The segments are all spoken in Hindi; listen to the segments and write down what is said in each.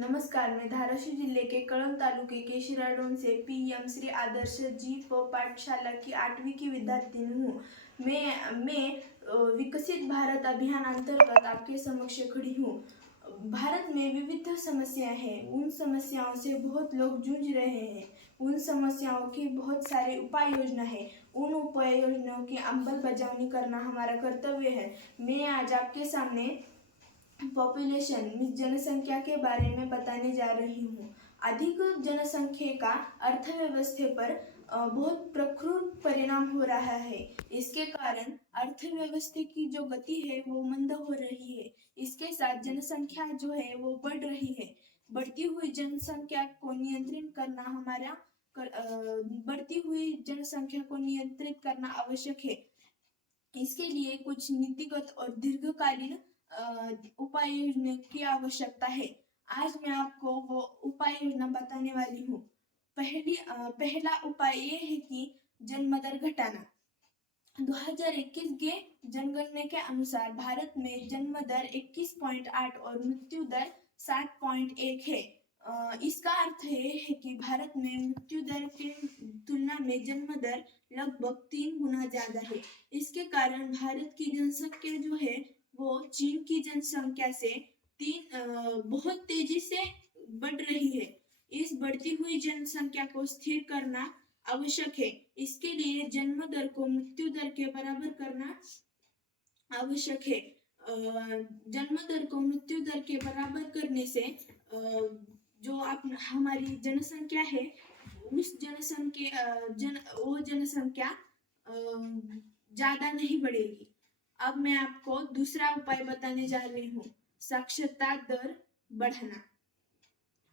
नमस्कार, मैं धाराशिव जिले के कळंब तालुके के शिराडोन से पीएम श्री आदर्श जी पाठशाला की 8वीं की विद्यार्थिनी हूँ। मैं विकसित भारत अभियान अंतर्गत आपके समक्ष खड़ी हूँ। भारत में विविध समस्याएं हैं, उन समस्याओं से बहुत लोग जूझ रहे हैं। उन समस्याओं की बहुत सारे उपाय योजना है, उन उपाय योजनाओं की अमलबजावनी करना हमारा कर्तव्य है। मैं आज आपके सामने पॉपुलेशन जनसंख्या के बारे में बताने जा रही हूँ। अधिक जनसंख्या का अर्थव्यवस्था पर बहुत प्रखर परिणाम हो रहा है। इसके कारण अर्थव्यवस्था की जो गति है वो मंद हो रही है। इसके साथ जनसंख्या जो है वो बढ़ रही है। बढ़ती हुई जनसंख्या को नियंत्रित करना बढ़ती हुई जनसंख्या को नियंत्रित करना आवश्यक है। इसके लिए कुछ नीतिगत और दीर्घकालीन उपाय योजना की आवश्यकता है। आज मैं आपको वो उपाय योजना बताने वाली हूँ। पहला उपाय ये है कि जन्म दर घटाना। 2021 के जनगणना के अनुसार भारत में जन्म दर 21.8 और मृत्यु दर 7.1 है। इसका अर्थ है कि भारत में मृत्यु दर की तुलना में जन्म दर लगभग 3 गुना ज्यादा है। इसके कारण भारत की जनसंख्या जो है वो चीन की जनसंख्या से बहुत तेजी से बढ़ रही है। इस बढ़ती हुई जनसंख्या को स्थिर करना आवश्यक है। इसके लिए जन्म दर को मृत्यु दर के बराबर करना आवश्यक है। जन्म दर को मृत्यु दर के बराबर करने से जो हमारी जनसंख्या है उस वो जनसंख्या ज्यादा नहीं बढ़ेगी। अब मैं आपको दूसरा उपाय बताने जा रही हूँ, साक्षरता दर बढ़ाना।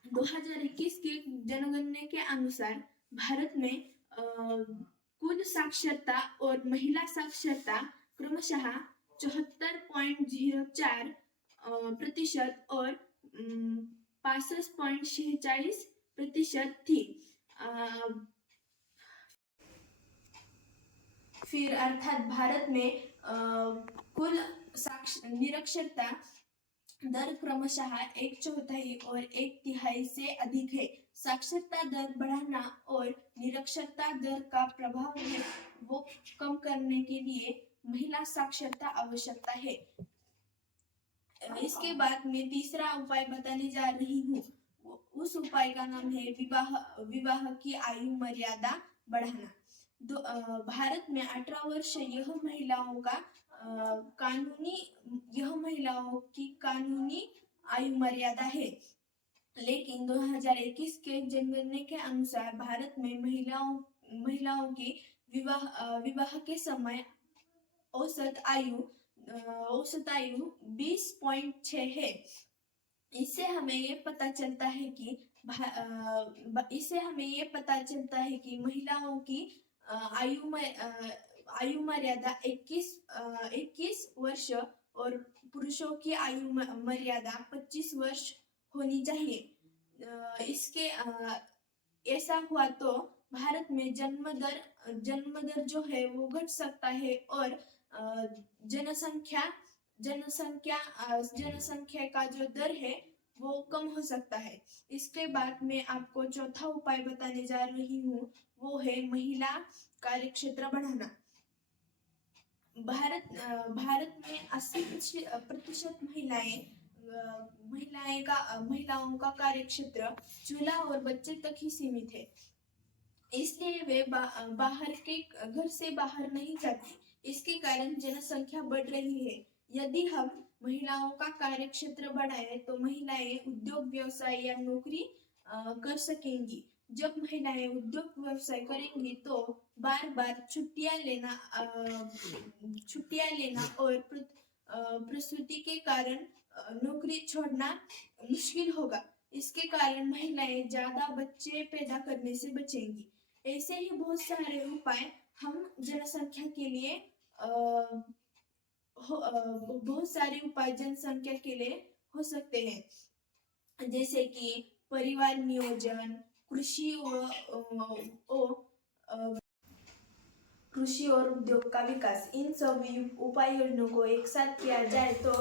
2021 के जनगणना के अनुसार भारत में कुल साक्षरता और महिला साक्षरता क्रमशः 74.04% और 65.46% थी। फिर अर्थात भारत में कुल निरक्षरता दर क्रमशः 1/4 और 1/3 से अधिक है। साक्षरता दर बढ़ाना और निरक्षरता दर का प्रभाव है वो कम करने के लिए महिला साक्षरता आवश्यकता है। इसके बाद मैं तीसरा उपाय बताने जा रही हूँ। उस उपाय का नाम है विवाह की आयु मर्यादा बढ़ाना। भारत में 18 वर्ष यह महिलाओं की कानूनी आयु मर्यादा है। लेकिन 2021 के जनगणना के अनुसार भारत में महिलाओं की विवाह के समय औसत आयु 20.6 है। इससे हमें ये पता चलता है कि महिलाओं की आयु मर्यादा 21 वर्ष और पुरुषों की आयु मर्यादा 25 वर्ष होनी चाहिए। ऐसा हुआ तो भारत में जन्म दर जो है वो घट सकता है और जनसंख्या का जो दर है वो कम हो सकता है। इसके बाद मैं आपको चौथा उपाय बताने जा रही हूँ, वो है महिला कार्यक्षेत्र बढ़ाना। भारत में 80% महिलाओं का कार्यक्षेत्र चूल्हा और बच्चे तक ही सीमित है। इसलिए वे घर से बाहर नहीं जाती। इसके कारण जनसंख्या बढ़ रही है। यदि हम महिलाओं का कार्यक्षेत्र बढ़ाए तो महिलाएं उद्योग व्यवसाय या नौकरी कर सकेंगी। जब महिलाएं उद्योग व्यवसाय करेंगी तो बार बार छुट्टियां लेना और प्रसूति के कारण नौकरी छोड़ना मुश्किल होगा। इसके कारण महिलाएं ज्यादा बच्चे पैदा करने से बचेंगी। ऐसे ही बहुत सारे उपाय हम जनसंख्या के लिए बहुत सारे उपाय जनसंख्या के लिए हो सकते हैं, जैसे कि परिवार नियोजन, कृषि और उद्योग का विकास। इन सब उपाय योजनाओं को एक साथ किया जाए तो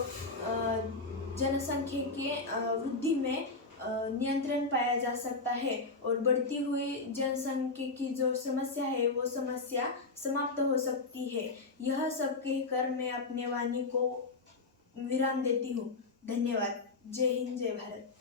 जनसंख्या के वृद्धि में नियंत्रण पाया जा सकता है और बढ़ती हुई जनसंख्या की जो समस्या है वो समस्या समाप्त हो सकती है। यह सब कहकर मैं अपने वाणी को विराम देती हूँ। धन्यवाद। जय हिंद, जय भारत।